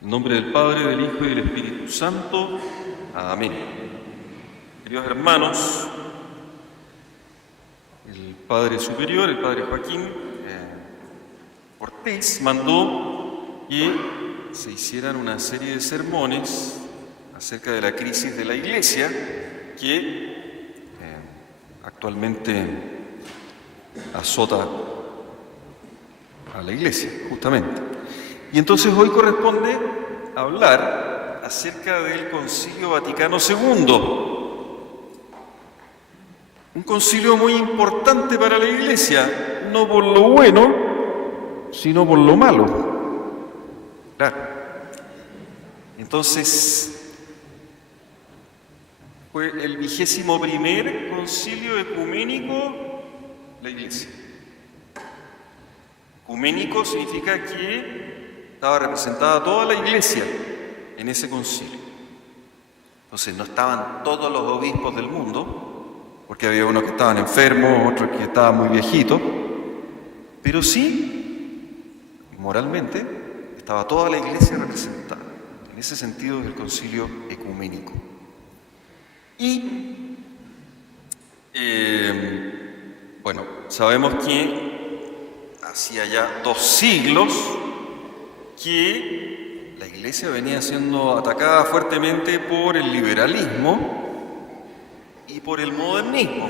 En nombre del Padre, del Hijo y del Espíritu Santo. Amén. Queridos hermanos, el Padre Superior, el Padre Joaquín Ortiz, mandó que se hicieran una serie de sermones acerca de la crisis de la Iglesia que actualmente azota a la Iglesia, justamente. Y entonces hoy corresponde hablar acerca del Concilio Vaticano II. Un concilio muy importante para la Iglesia, no por lo bueno, sino por lo malo. Claro. Entonces, fue el 21º concilio ecuménico de la Iglesia. Ecuménico significa que estaba representada toda la Iglesia en ese concilio. Entonces no estaban todos los obispos del mundo, porque había unos que estaban enfermos, otros que estaban muy viejitos, pero sí, moralmente, estaba toda la Iglesia representada. En ese sentido es el concilio ecuménico. Y, bueno, sabemos que hacía ya 2 siglos que la Iglesia venía siendo atacada fuertemente por el liberalismo y por el modernismo.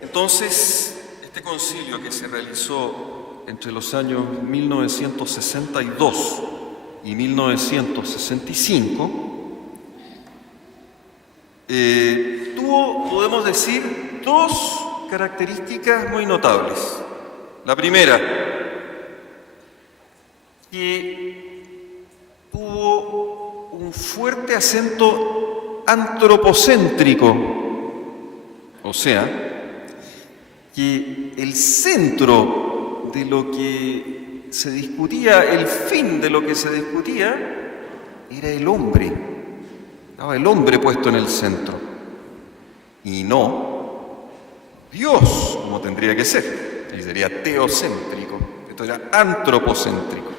Entonces, este concilio que se realizó entre los años 1962 y 1965 tuvo, podemos decir, 2 características muy notables. La primera, que tuvo un fuerte acento antropocéntrico, o sea, que el centro de lo que se discutía, el fin de lo que se discutía, era el hombre. Estaba el hombre puesto en el centro, y no Dios, como tendría que ser. Y sería teocéntrico, esto era antropocéntrico.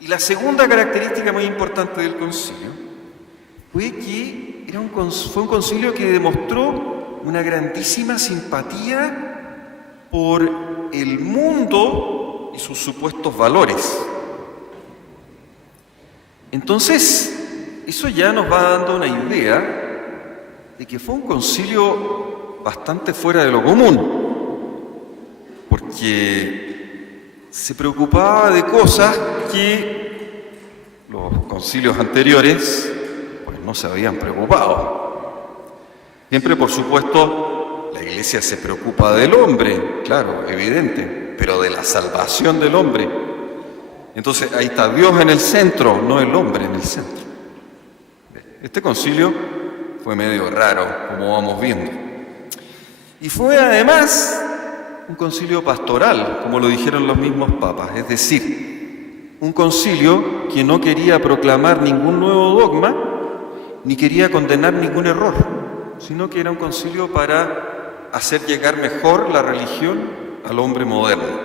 Y la segunda característica muy importante del concilio fue que fue un concilio que demostró una grandísima simpatía por el mundo y sus supuestos valores. Entonces, eso ya nos va dando una idea de que fue un concilio bastante fuera de lo común, porque se preocupaba de cosas que los concilios anteriores pues no se habían preocupado. Siempre, por supuesto, la Iglesia se preocupa del hombre, claro, evidente, pero de la salvación del hombre. Entonces ahí está Dios en el centro, no el hombre en el centro. Este concilio fue medio raro, como vamos viendo. Y fue además un concilio pastoral, como lo dijeron los mismos papas, es decir, un concilio que no quería proclamar ningún nuevo dogma, ni quería condenar ningún error, sino que era un concilio para hacer llegar mejor la religión al hombre moderno,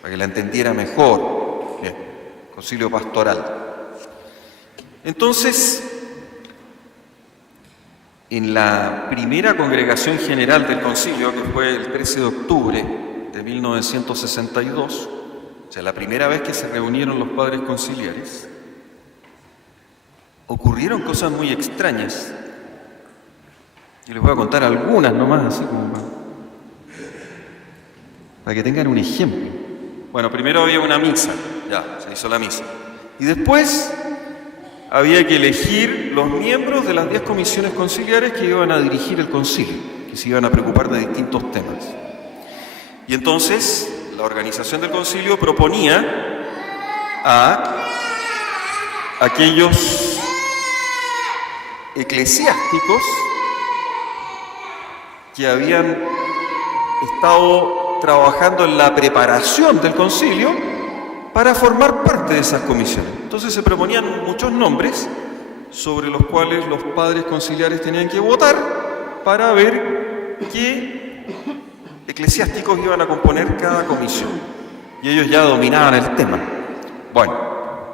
para que la entendiera mejor. Bien, concilio pastoral. Entonces, en la primera congregación general del concilio, que fue el 13 de octubre de 1962, o sea, la primera vez que se reunieron los padres conciliares, ocurrieron cosas muy extrañas. Yo les voy a contar algunas nomás, así como para que tengan un ejemplo. Bueno, primero había una misa, ya, se hizo la misa. Y después había que elegir los miembros de las 10 comisiones conciliares que iban a dirigir el concilio, que se iban a preocupar de distintos temas. Y entonces la organización del concilio proponía a aquellos eclesiásticos que habían estado trabajando en la preparación del concilio para formar parte de esas comisiones. Entonces se proponían muchos nombres sobre los cuales los padres conciliares tenían que votar para ver qué eclesiásticos iban a componer cada comisión. Y ellos ya dominaban el tema. Bueno,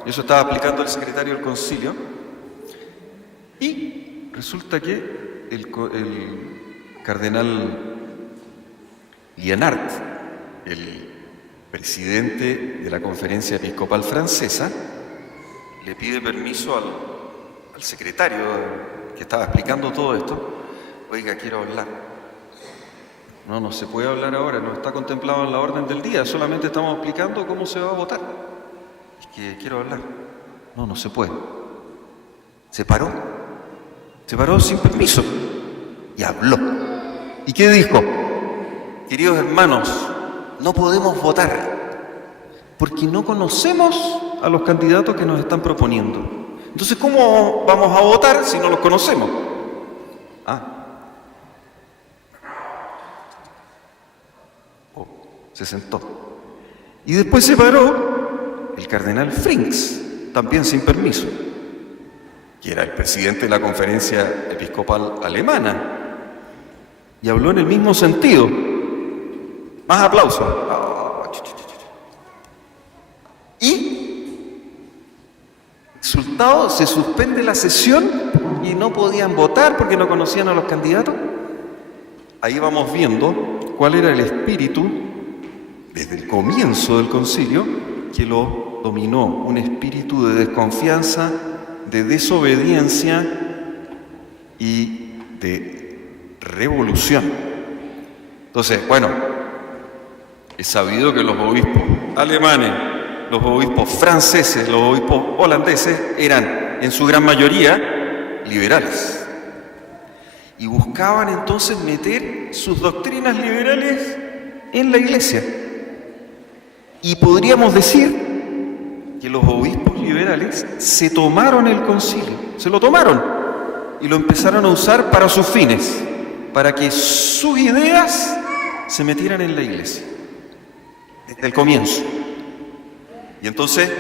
eso estaba explicando el secretario del concilio y resulta que el cardenal Lienard, el presidente de la Conferencia Episcopal Francesa, le pide permiso al secretario que estaba explicando todo esto. Oiga, quiero hablar. No se puede hablar ahora, no está contemplado en la orden del día, solamente estamos explicando cómo se va a votar. Es que quiero hablar. No se puede. Se paró sin permiso y habló. ¿Y qué dijo? Queridos hermanos, no podemos votar porque no conocemos a los candidatos que nos están proponiendo. Entonces, ¿cómo vamos a votar si no los conocemos? Se sentó. Y después se paró el cardenal Frings, también sin permiso, que era el presidente de la Conferencia Episcopal Alemana, y habló en el mismo sentido. Más aplausos. Y resultado, se suspende la sesión y no podían votar porque no conocían a los candidatos. Ahí vamos viendo cuál era el espíritu desde el comienzo del concilio que lo dominó, un espíritu de desconfianza, de desobediencia y de revolución. Entonces, bueno, es sabido que los obispos alemanes, los obispos franceses, los obispos holandeses eran en su gran mayoría liberales y buscaban entonces meter sus doctrinas liberales en la Iglesia. Y podríamos decir que los obispos liberales se tomaron el concilio, se lo tomaron y lo empezaron a usar para sus fines, para que sus ideas se metieran en la Iglesia, desde el comienzo. Y entonces,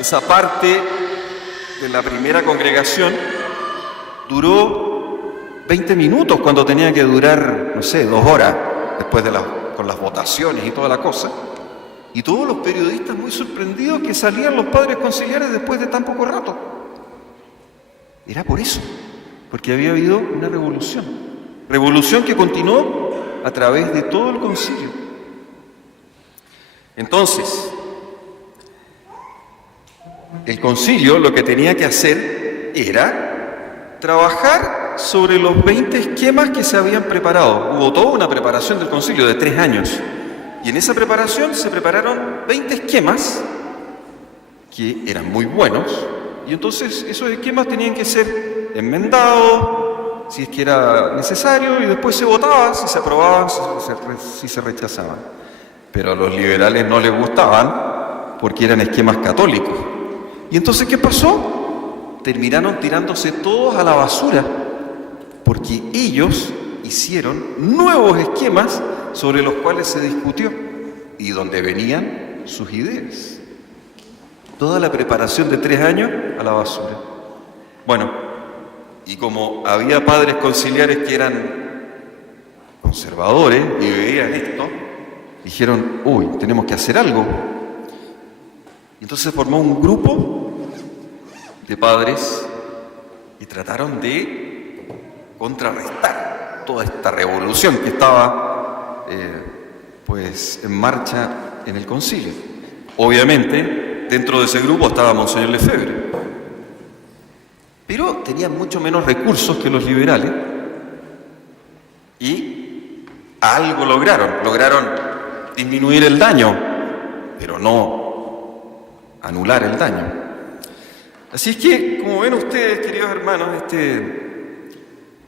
esa parte de la primera congregación duró 20 minutos cuando tenía que durar, 2 horas, después con las votaciones y toda la cosa. Y todos los periodistas muy sorprendidos que salían los padres conciliares después de tan poco rato. Era por eso, porque había habido una revolución que continuó a través de todo el concilio. Entonces, el concilio lo que tenía que hacer era trabajar sobre los 20 esquemas que se habían preparado. Hubo toda una preparación del concilio de 3 años. Y en esa preparación se prepararon 20 esquemas que eran muy buenos. Y entonces esos esquemas tenían que ser enmendados, si es que era necesario, y después se votaba si se aprobaban, si se rechazaban. Pero a los liberales no les gustaban porque eran esquemas católicos. ¿Y entonces qué pasó? Terminaron tirándose todos a la basura porque ellos hicieron nuevos esquemas sobre los cuales se discutió y donde venían sus ideas. Toda la preparación de 3 años a la basura. Bueno, y como había padres conciliares que eran conservadores y veían esto, dijeron, tenemos que hacer algo. Y entonces formó un grupo de padres y trataron de contrarrestar toda esta revolución que estaba en marcha en el concilio. Obviamente, dentro de ese grupo estaba Monseñor Lefebvre, pero tenían mucho menos recursos que los liberales y algo lograron disminuir el daño, pero no anular el daño. Así es que, como ven ustedes, queridos hermanos,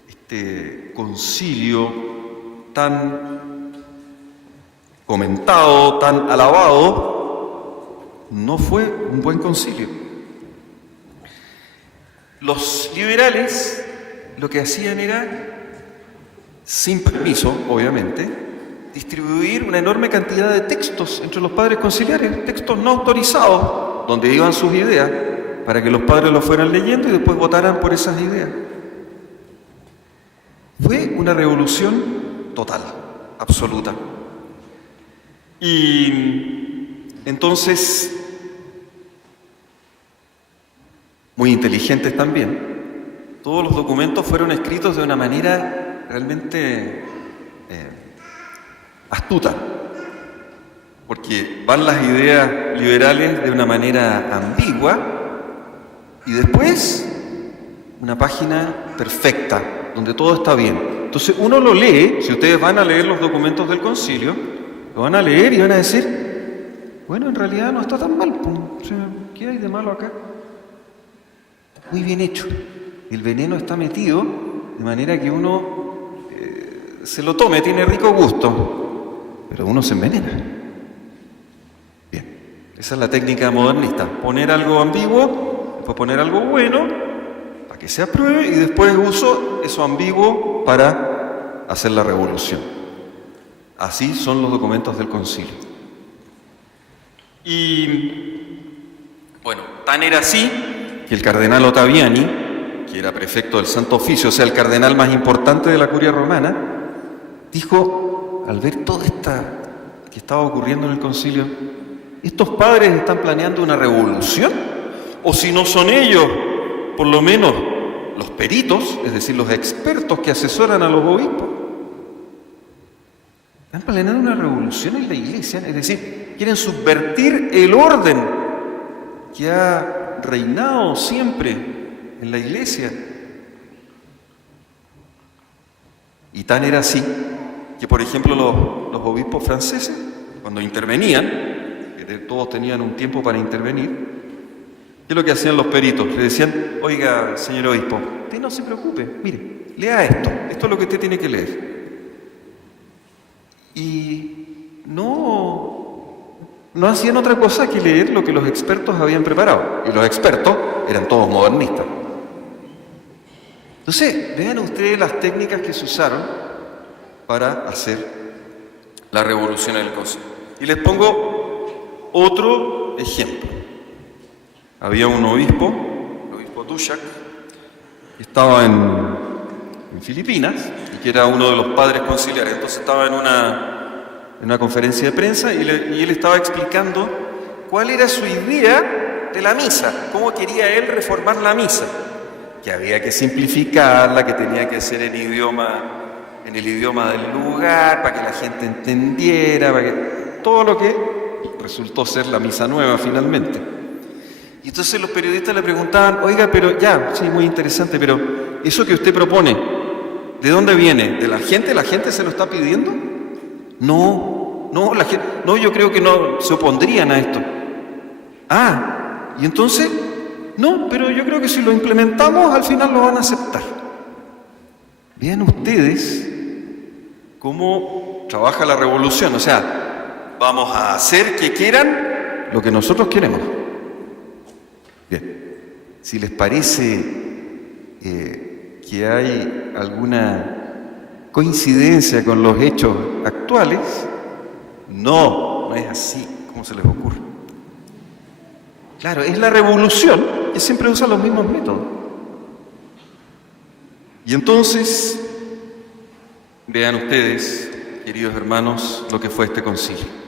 este concilio tan comentado, tan alabado, no fue un buen concilio. Los liberales lo que hacían era, sin permiso, obviamente, distribuir una enorme cantidad de textos entre los padres conciliares, textos no autorizados, donde iban sus ideas, para que los padres los fueran leyendo y después votaran por esas ideas. Fue una revolución total, absoluta. Y entonces muy inteligentes también, todos los documentos fueron escritos de una manera realmente astuta, porque van las ideas liberales de una manera ambigua y después una página perfecta, donde todo está bien. Entonces uno lo lee, si ustedes van a leer los documentos del concilio, lo van a leer y van a decir, bueno, en realidad no está tan mal, o sea, ¿qué hay de malo acá? Muy bien hecho. El veneno está metido de manera que uno se lo tome, tiene rico gusto, pero uno se envenena. Bien, esa es la técnica modernista, poner algo ambiguo, después poner algo bueno, para que se apruebe, y después uso eso ambiguo para hacer la revolución. Así son los documentos del concilio. Y, bueno, tan era así que el cardenal Ottaviani, que era prefecto del Santo Oficio, o sea, el cardenal más importante de la curia romana, dijo, al ver todo esto que estaba ocurriendo en el concilio, ¿estos padres están planeando una revolución? O si no son ellos, por lo menos los peritos, es decir, los expertos que asesoran a los obispos, están planeando una revolución en la Iglesia, es decir, quieren subvertir el orden que ha reinado siempre en la Iglesia. Y tan era así que, por ejemplo, los obispos franceses, cuando intervenían, que todos tenían un tiempo para intervenir, ¿qué es lo que hacían los peritos? Le decían, oiga, señor obispo, usted no se preocupe, mire, lea esto es lo que usted tiene que leer. Y no hacían otra cosa que leer lo que los expertos habían preparado. Y los expertos eran todos modernistas. Entonces, vean ustedes las técnicas que se usaron para hacer la revolución en el concilio. Y les pongo otro ejemplo. Había un obispo, el obispo Dushak, que estaba en Filipinas y que era uno de los padres conciliares. Entonces estaba en una conferencia de prensa y él estaba explicando cuál era su idea de la misa, cómo quería él reformar la misa, que había que simplificarla, que tenía que ser en el idioma del lugar, para que la gente entendiera, todo lo que resultó ser la misa nueva finalmente. Y entonces los periodistas le preguntaban, oiga, pero ya, sí, muy interesante, pero eso que usted propone, ¿de dónde viene? ¿De la gente? ¿La gente se lo está pidiendo? No, la gente, no, yo creo que no se opondrían a esto. Ah, y entonces, no, pero yo creo que si lo implementamos al final lo van a aceptar. Vean ustedes cómo trabaja la revolución, o sea, vamos a hacer que quieran lo que nosotros queremos. Bien, si les parece que hay alguna coincidencia con los hechos actuales, no es así, ¿cómo se les ocurre? Claro, es la revolución que siempre usa los mismos métodos. Y entonces, vean ustedes, queridos hermanos, lo que fue este concilio.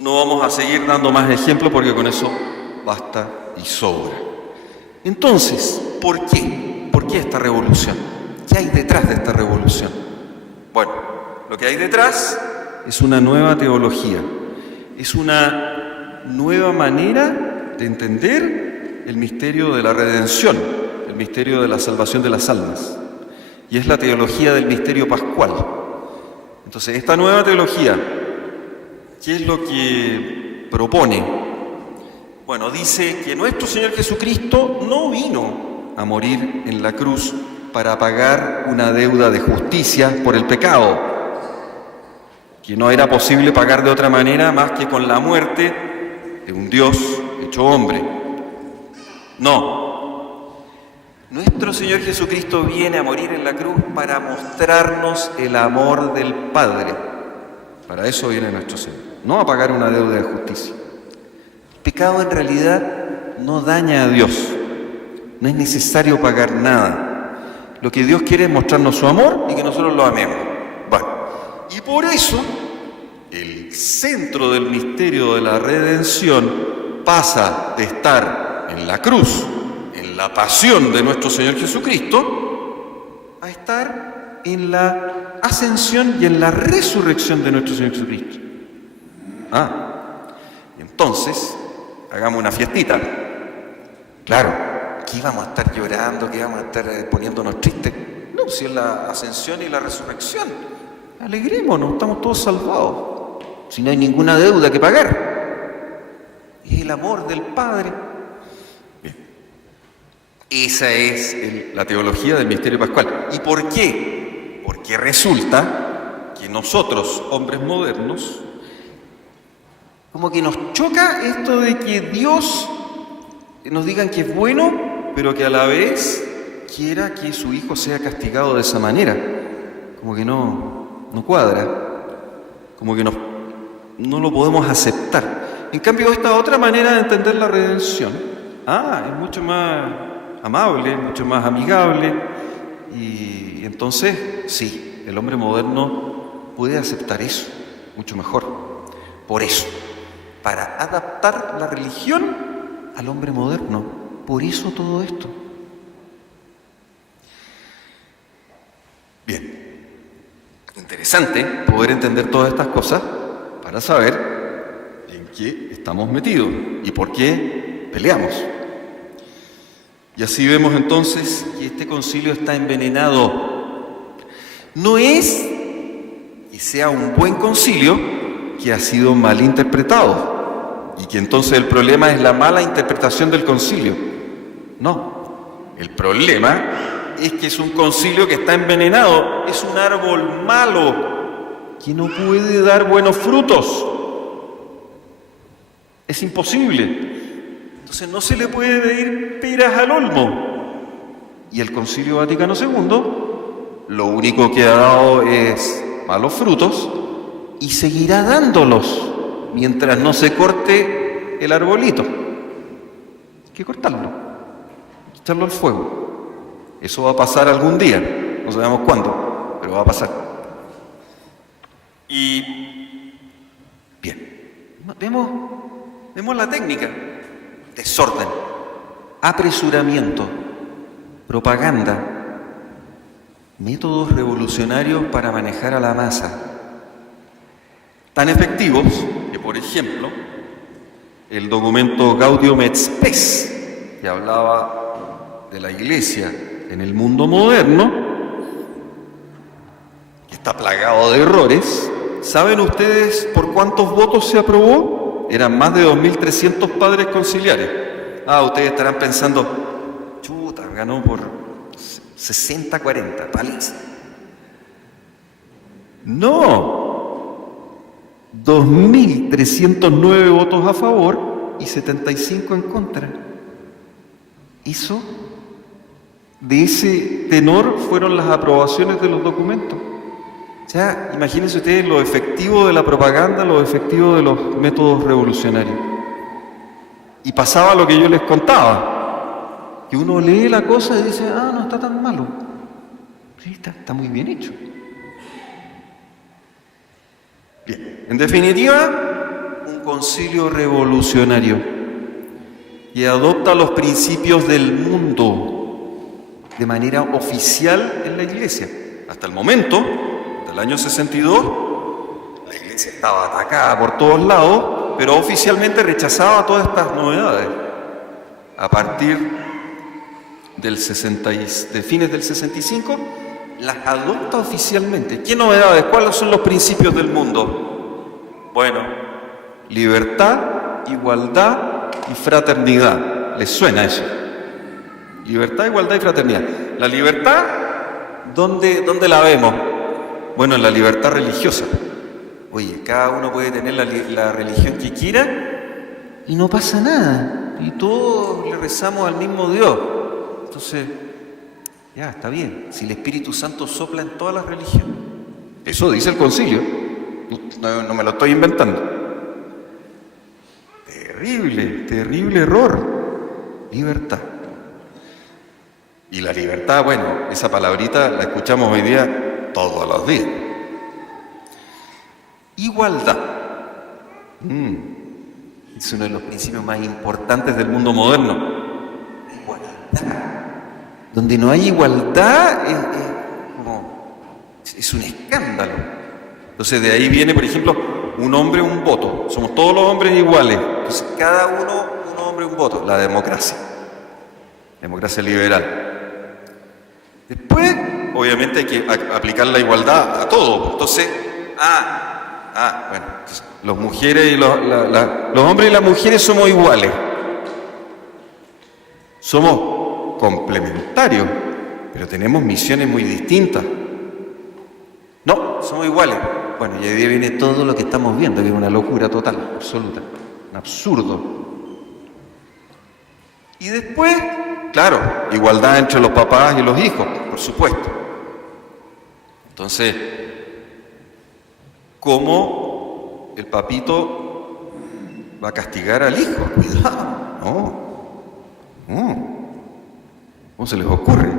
No vamos a seguir dando más ejemplos porque con eso basta y sobra. Entonces, ¿por qué? ¿Por qué esta revolución? ¿Qué hay detrás de esta revolución? Bueno, lo que hay detrás es una nueva teología, es una nueva manera de entender el misterio de la redención, el misterio de la salvación de las almas, y es la teología del misterio pascual. Entonces, esta nueva teología, ¿qué es lo que propone? Bueno, dice que nuestro Señor Jesucristo no vino a morir en la cruz para pagar una deuda de justicia por el pecado, que no era posible pagar de otra manera más que con la muerte de un Dios hecho hombre. No, nuestro Señor Jesucristo viene a morir en la cruz para mostrarnos el amor del Padre. Para eso viene nuestro Señor, no a pagar una deuda de justicia. El pecado en realidad no daña a Dios, no es necesario pagar nada. Lo que Dios quiere es mostrarnos su amor y que nosotros lo amemos. Bueno, y por eso el centro del misterio de la redención pasa de estar en la cruz, en la pasión de nuestro Señor Jesucristo, a estar en la ascensión y en la resurrección de nuestro Señor Jesucristo. Entonces, hagamos una fiestita. Claro, ¿qué vamos a estar llorando? ¿Qué vamos a estar poniéndonos tristes? No, si es la ascensión y la resurrección. Alegrémonos, estamos todos salvados. Si no hay ninguna deuda que pagar. Es el amor del Padre. Bien. Esa es la teología del misterio pascual. ¿Y por qué? Porque resulta que nosotros, hombres modernos, como que nos choca esto de que Dios nos digan que es bueno, pero que a la vez quiera que su Hijo sea castigado de esa manera. Como que no cuadra, como que no lo podemos aceptar. En cambio, esta otra manera de entender la redención, es mucho más amable, mucho más amigable, y entonces, sí, el hombre moderno puede aceptar eso, mucho mejor. Por eso, para adaptar la religión al hombre moderno, por eso todo esto. Bien. Interesante poder entender todas estas cosas para saber en qué estamos metidos y por qué peleamos. Y así vemos entonces que este concilio está envenenado. No es que sea un buen concilio que ha sido mal interpretado y que entonces el problema es la mala interpretación del concilio. No, el problema es que es un concilio que está envenenado, es un árbol malo, que no puede dar buenos frutos. Es imposible. Entonces no se le puede pedir peras al olmo. Y el Concilio Vaticano II lo único que ha dado es malos frutos y seguirá dándolos mientras no se corte el arbolito. Hay que cortarlo, echarlo al fuego. Eso va a pasar algún día, no sabemos cuándo, pero va a pasar. Y bien, vemos la técnica: desorden, apresuramiento, propaganda, métodos revolucionarios para manejar a la masa, tan efectivos que, por ejemplo, el documento Gaudium et Spes, que hablaba de la Iglesia en el mundo moderno, que está plagado de errores. ¿Saben ustedes por cuántos votos se aprobó? Eran más de 2.300 padres conciliares. Ustedes estarán pensando, chuta, ganó por 60-40, paliza. No, 2.309 votos a favor y 75 en contra. Eso, de ese tenor fueron las aprobaciones de los documentos. O sea, imagínense ustedes lo efectivo de la propaganda, lo efectivo de los métodos revolucionarios. Y pasaba lo que yo les contaba, que uno lee la cosa y dice, no está tan malo. Sí, está muy bien hecho. Bien, en definitiva, un concilio revolucionario que adopta los principios del mundo de manera oficial en la Iglesia. Hasta el momento, del año 62, la Iglesia estaba atacada por todos lados, pero oficialmente rechazaba todas estas novedades. A partir de fines del 65, las adopta oficialmente. ¿Qué novedades? ¿Cuáles son los principios del mundo? Bueno, libertad, igualdad y fraternidad. ¿Les suena eso? Libertad, igualdad y fraternidad. La libertad, ¿dónde la vemos? Bueno, en la libertad religiosa. Oye, cada uno puede tener la religión que quiera y no pasa nada. Y todos le rezamos al mismo Dios. Entonces, ya, está bien. Si el Espíritu Santo sopla en todas las religiones. Eso dice el concilio. No me lo estoy inventando. Terrible error. Libertad. Y la libertad, bueno, esa palabrita la escuchamos hoy día todos los días. Igualdad. Es uno de los principios más importantes del mundo moderno. La igualdad. Donde no hay igualdad, es un escándalo. Entonces de ahí viene, por ejemplo, un hombre, un voto. Somos todos los hombres iguales. Entonces cada uno, un hombre, un voto. La democracia. Democracia liberal. Después, obviamente hay que aplicar la igualdad a todo. Entonces, bueno, entonces, los mujeres y los hombres y las mujeres somos iguales. Somos complementarios, pero tenemos misiones muy distintas. No, somos iguales. Bueno, y ahí viene todo lo que estamos viendo, que es una locura total, absoluta, un absurdo. Y después, claro, igualdad entre los papás y los hijos, por supuesto. Entonces, ¿cómo el papito va a castigar al hijo? Cuidado, no. ¿Cómo se les ocurre?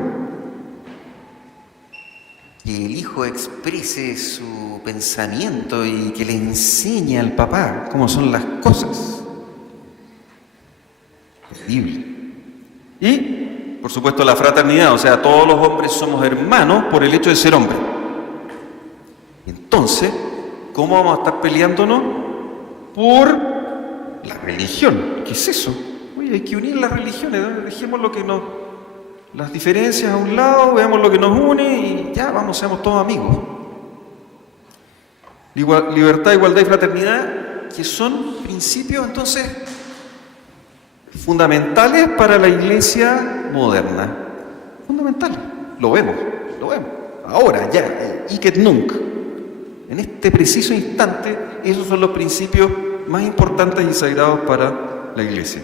Que el hijo exprese su pensamiento y que le enseñe al papá cómo son las cosas. Terrible. Y, por supuesto, la fraternidad, o sea, todos los hombres somos hermanos por el hecho de ser hombres. Entonces, ¿cómo vamos a estar peleándonos? Por la religión. ¿Qué es eso? Oye, hay que unir las religiones, ¿no? Dejemos las diferencias a un lado, veamos lo que nos une y ya, seamos todos amigos. Libertad, igualdad y fraternidad, que son principios entonces fundamentales para la iglesia moderna. Fundamentales. Lo vemos. Ahora, ya, hic et nunc. En este preciso instante, esos son los principios más importantes y sagrados para la iglesia.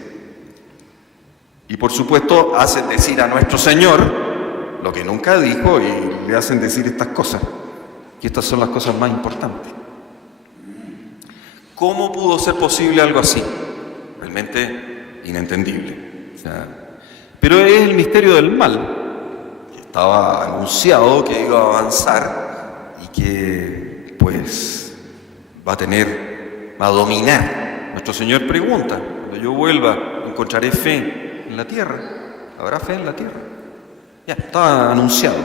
Y por supuesto hacen decir a nuestro Señor lo que nunca dijo y le hacen decir estas cosas. Y estas son las cosas más importantes. ¿Cómo pudo ser posible algo así? Realmente inentendible. Pero es el misterio del mal, que estaba anunciado que iba a avanzar y que pues va a dominar. Nuestro Señor pregunta, cuando yo vuelva, ¿encontraré fe en la tierra? ¿Habrá fe en la tierra? Ya, estaba anunciado,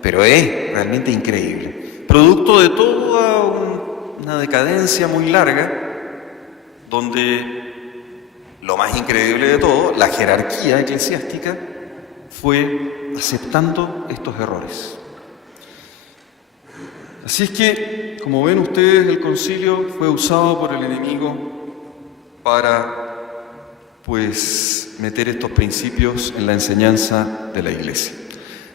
pero es realmente increíble. Producto de toda una decadencia muy larga, donde lo más increíble de todo, la jerarquía eclesiástica, fue aceptando estos errores. Así es que, como ven ustedes, el concilio fue usado por el enemigo para meter estos principios en la enseñanza de la iglesia.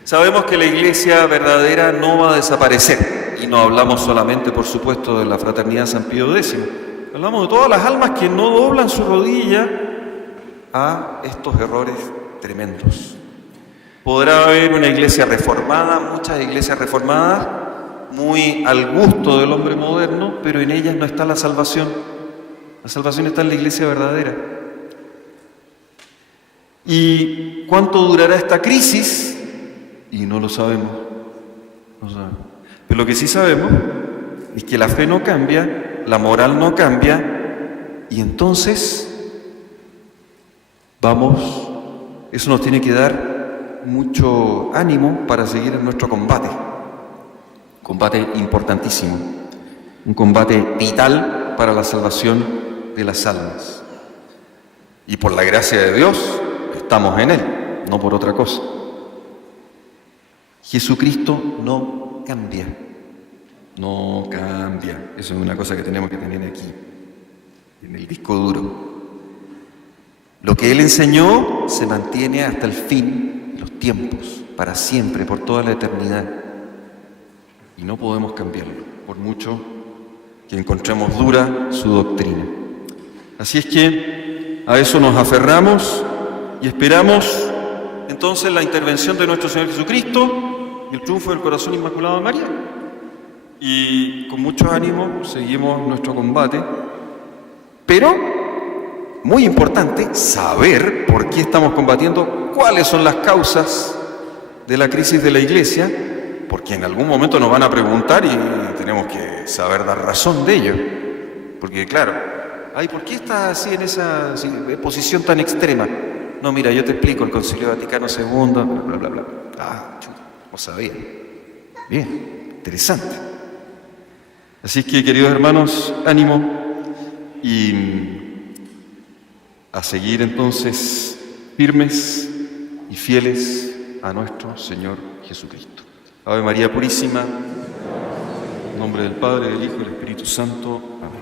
Sabemos que la iglesia verdadera no va a desaparecer, y no hablamos solamente, por supuesto, de la fraternidad San Pío X, hablamos de todas las almas que no doblan su rodilla a estos errores tremendos. Podrá haber una iglesia reformada, muchas iglesias reformadas, muy al gusto del hombre moderno, pero en ellas no está la salvación. La salvación está en la iglesia verdadera. ¿Y cuánto durará esta crisis? Y no lo sabemos. Pero lo que sí sabemos es que la fe no cambia, la moral no cambia, y entonces eso nos tiene que dar mucho ánimo para seguir en nuestro combate. Combate importantísimo, un combate vital para la salvación de las almas. Y por la gracia de Dios, estamos en Él, no por otra cosa. Jesucristo no cambia. No cambia. Eso es una cosa que tenemos que tener aquí, en el disco duro. Lo que Él enseñó se mantiene hasta el fin de los tiempos, para siempre, por toda la eternidad. Y no podemos cambiarlo, por mucho que encontremos dura su doctrina. Así es que a eso nos aferramos y esperamos entonces la intervención de nuestro Señor Jesucristo y el triunfo del corazón inmaculado de María. Y con mucho ánimo seguimos nuestro combate, pero muy importante saber por qué estamos combatiendo, cuáles son las causas de la crisis de la Iglesia, porque en algún momento nos van a preguntar y tenemos que saber dar razón de ello. Porque claro, Ay, ¿por qué estás así en esa posición tan extrema? No, mira, yo te explico, el Concilio Vaticano II, bla, bla, bla, bla. Ah, chuta, no sabía. Bien, interesante. Así que, queridos hermanos, ánimo y a seguir entonces firmes y fieles a nuestro Señor Jesucristo. Ave María Purísima, en nombre del Padre, del Hijo y del Espíritu Santo. Amén.